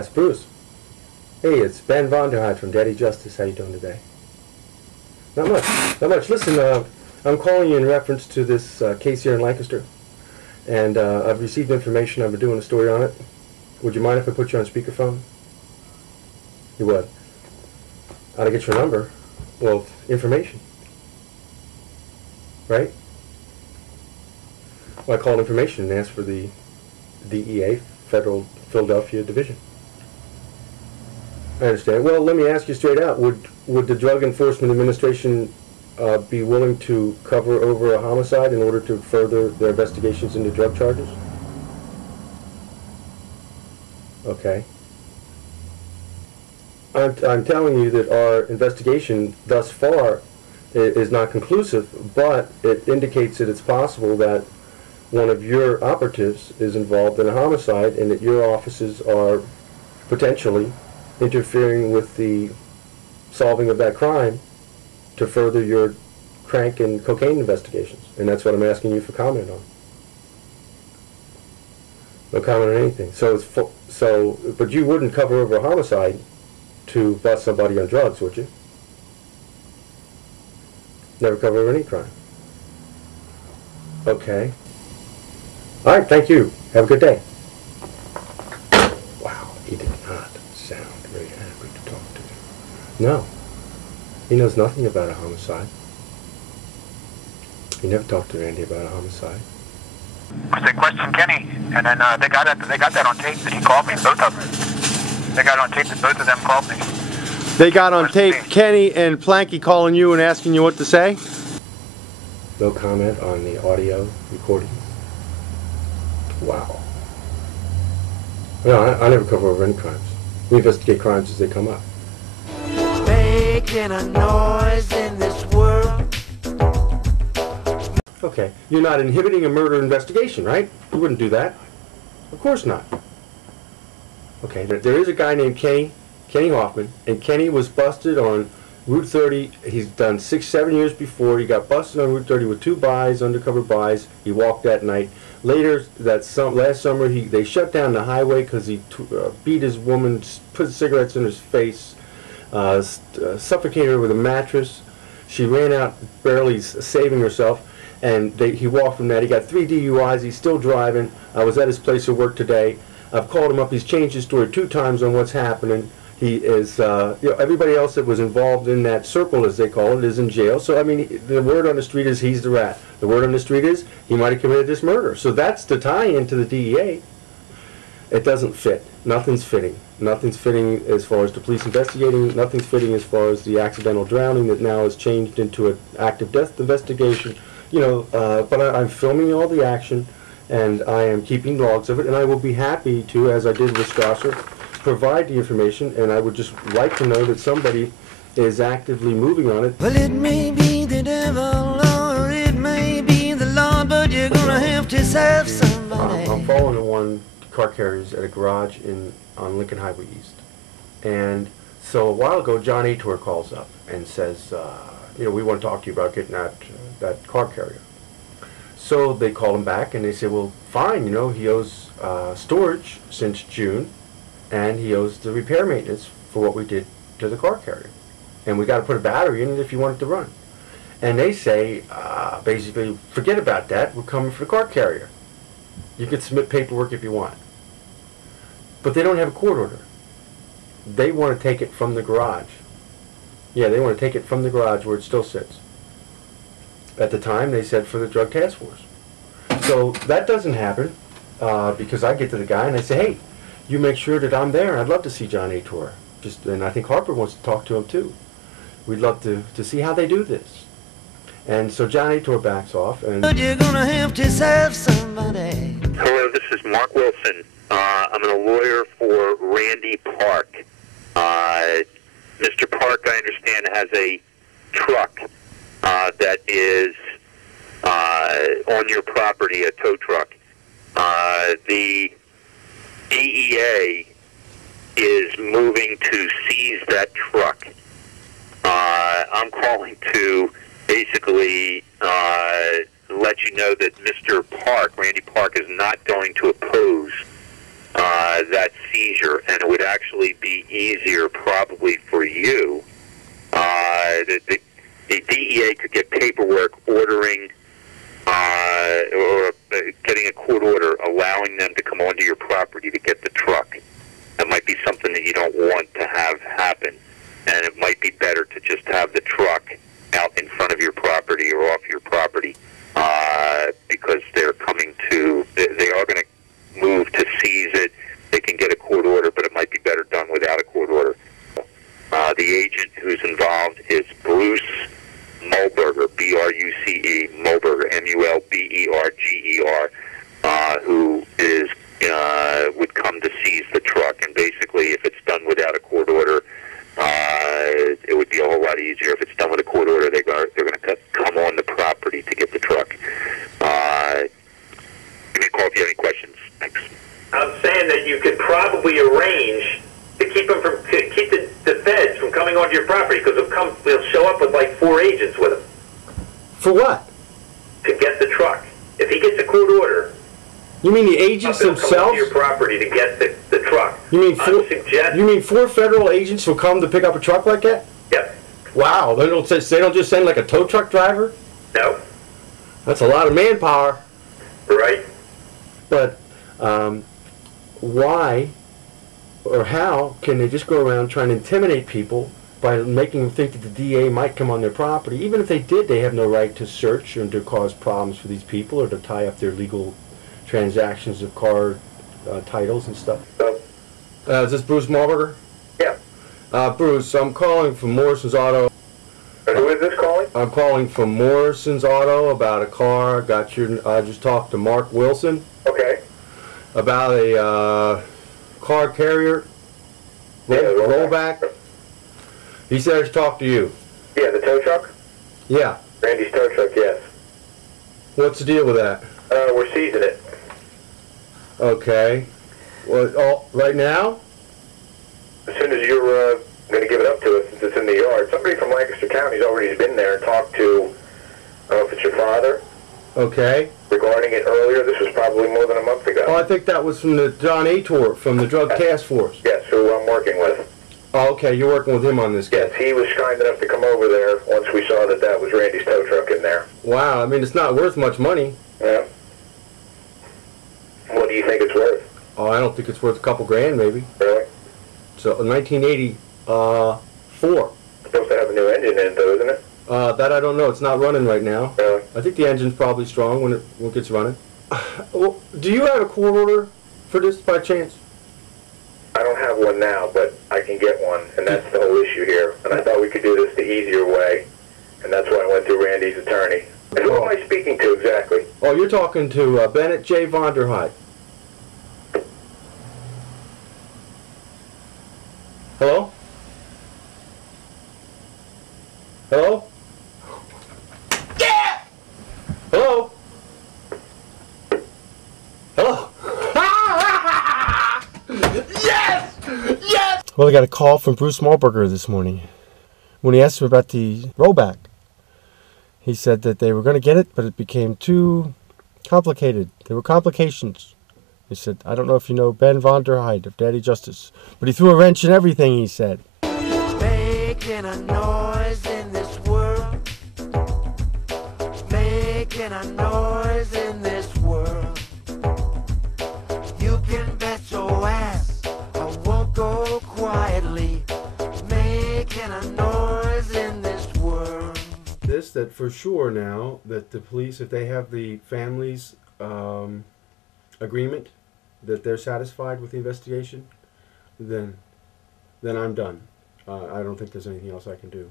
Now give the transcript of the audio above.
Yes, Bruce. Hey, it's Ben Vonderheid from Daddy Justice. How you doing today? Not much. Not much. Listen, I'm calling you in reference to this case here in Lancaster. And I've received information. I've been doing a story on it. Would you mind if I put you on speakerphone? You would? How'd I get your number? Well, information. Right? Well, I called information and asked for the DEA, Federal Philadelphia Division. I understand. Well, let me ask you straight out. Would the Drug Enforcement Administration be willing to cover over a homicide in order to further their investigations into drug charges? Okay. I'm telling you that our investigation thus far is not conclusive, but it indicates that it's possible that one of your operatives is involved in a homicide and that your offices are potentially interfering with the solving of that crime to further your crank and cocaine investigations. And that's what I'm asking you for comment on. No comment on anything. But you wouldn't cover over a homicide to bust somebody on drugs, would you? Never cover over any crime. Okay. All right, thank you. Have a good day. Wow, he did not sound very happy to talk to you. No. He knows nothing about a homicide. He never talked to Randy about a homicide. They questioned Kenny, and then they got that on tape that he called me, both of them. They got on tape that both of them called me. They got on tape Kenny and Planky calling you and asking you what to say? No comment on the audio recordings? Wow. No, I never cover over any crimes. We investigate crimes as they come up. Making a noise in this world. Okay, you're not inhibiting a murder investigation, right? You wouldn't do that. Of course not. Okay, there is a guy named Kenny Hoffman, and Kenny was busted on Route 30. He's done 6-7 years before. He got busted on Route 30 with 2 buys, undercover buys. He walked that night. Later, last summer, they shut down the highway because he beat his woman, put cigarettes in his face, suffocated her with a mattress. She ran out barely saving herself, and he walked from that. He got 3 DUIs. He's still driving. I was at his place of work today. I've called him up. He's changed his story 2 times on what's happening. He is, everybody else that was involved in that circle, as they call it, is in jail. So, I mean, the word on the street is he's the rat. The word on the street is he might have committed this murder. So that's the tie-in to the DEA. It doesn't fit. Nothing's fitting. Nothing's fitting as far as the police investigating. Nothing's fitting as far as the accidental drowning that now has changed into an active death investigation. But I'm filming all the action, and I am keeping logs of it, and I will be happy to, as I did with Strasser, provide the information, and I would just like to know that somebody is actively moving on it. Well, it may be the devil or it may be the Lord, but you're gonna have to serve somebody. I'm following the one car carriers at a garage on Lincoln Highway East. And so a while ago, John Ator calls up and says, we want to talk to you about getting that car carrier. So they call him back and they say, well, fine, he owes storage since June, and he owes the repair maintenance for what we did to the car carrier. And we got to put a battery in it if you want it to run. And they say, basically, forget about that. We're coming for the car carrier. You can submit paperwork if you want. But they don't have a court order. They want to take it from the garage. Yeah, they want to take it from the garage where it still sits. At the time, they said for the Drug Task Force. So that doesn't happen because I get to the guy and I say, hey, you make sure that I'm there. I'd love to see John Ator. And I think Harper wants to talk to him too. We'd love to see how they do this. And so John Ator backs off. And You're gonna have to serve somebody. Hello, this is Mark Wilson. I'm a lawyer for Randy Park. Mr. Park, I understand, has a truck that is on your property, a tow truck. The DEA is moving to seize that truck. I'm calling to basically let you know that Mr. Park, Randy Park, is not going to oppose that seizure, and it would actually be easier probably for you. The DEA could get paperwork ordering or getting a court order allowing them to come onto your property to get the truck. That might be something that you don't want to have happen, and it might be better to just have the truck out in front of your property or off your property because they're coming to, they are going to move to seize it. They can get a court order, but it might be better done without a court order. The agent who's involved is Bruce Mulberger, B-R-U-C-E, Mulberger, M-U-L-B-E-R-G-E-R, who is would come to seize the truck. And basically, if it's done without a court order, it would be a whole lot easier. If it's done with a court order, they're going to come on the property to get the truck. Give me a call if you have any questions. Thanks. I'm saying that you could probably arrange to keep them from keep the feds from coming onto your property, because they'll show up with like 4 agents with them For what? to get the truck. If he gets a court order, You mean the agents they'll come themselves? onto your property to get the truck. You mean I'm suggesting. you mean 4 federal agents will come to pick up a truck like that? Yep. Wow, they don't just send like a tow truck driver? No. That's a lot of manpower. Right. But why or how can they just go around trying to intimidate people by making them think that the DA might come on their property? Even if they did, they have no right to search and to cause problems for these people or to tie up their legal transactions of car titles and stuff. Is this Bruce Mulberger? Yeah. Bruce, I'm calling from Morrison's Auto. Who is this calling? I'm calling from Morrison's Auto about a car. I just talked to Mark Wilson Okay. about a car carrier rollback. He said to talk to you. Yeah, the tow truck? Yeah. Randy's tow truck, yes. What's the deal with that? We're seizing it. Okay. Well, right now? As soon as you're going to give it up to us, since it's in the yard. Somebody from Lancaster County's already been there and talked to, I don't know if it's your father, Okay. regarding it earlier. This was probably more than a month ago. Oh, I think that was from the John Ator from the Drug Task Force. Yes, who I'm working with. Oh, okay. You're working with him on this Yes, case. he was kind enough to come over there once we saw that that was Randy's tow truck in there. Wow. I mean, it's not worth much money. Yeah. What do you think it's worth? Oh, I don't think it's worth a couple grand, maybe. Really? So, 1984. Supposed to have a new engine in it, though, isn't it? That I don't know. It's not running right now. Really? I think the engine's probably strong when it gets running. Well, do you have a court order for this by chance? I don't have one now, but I can get one, and that's the whole issue here. And I thought we could do this the easier way, and that's why I went through Randy's attorney. And who am I speaking to exactly? Oh, you're talking to Bennett J. Vonderheit. Hello? Hello? Yeah! Hello? Hello? Yes! Yes! Well, I got a call from Bruce Mulberger this morning. When he asked him about the rollback, he said that they were going to get it, but it became too complicated. There were complications. He said, I don't know if you know Ben Vonderheit of Daddy Justice, but he threw a wrench in everything, he said. Making a noise in this world. Making a noise in this world. You can bet your ass I won't go quietly. Making a noise in this world. This, that for sure now, that the police, if they have the family's agreement, that they're satisfied with the investigation, then I'm done. I don't think there's anything else I can do.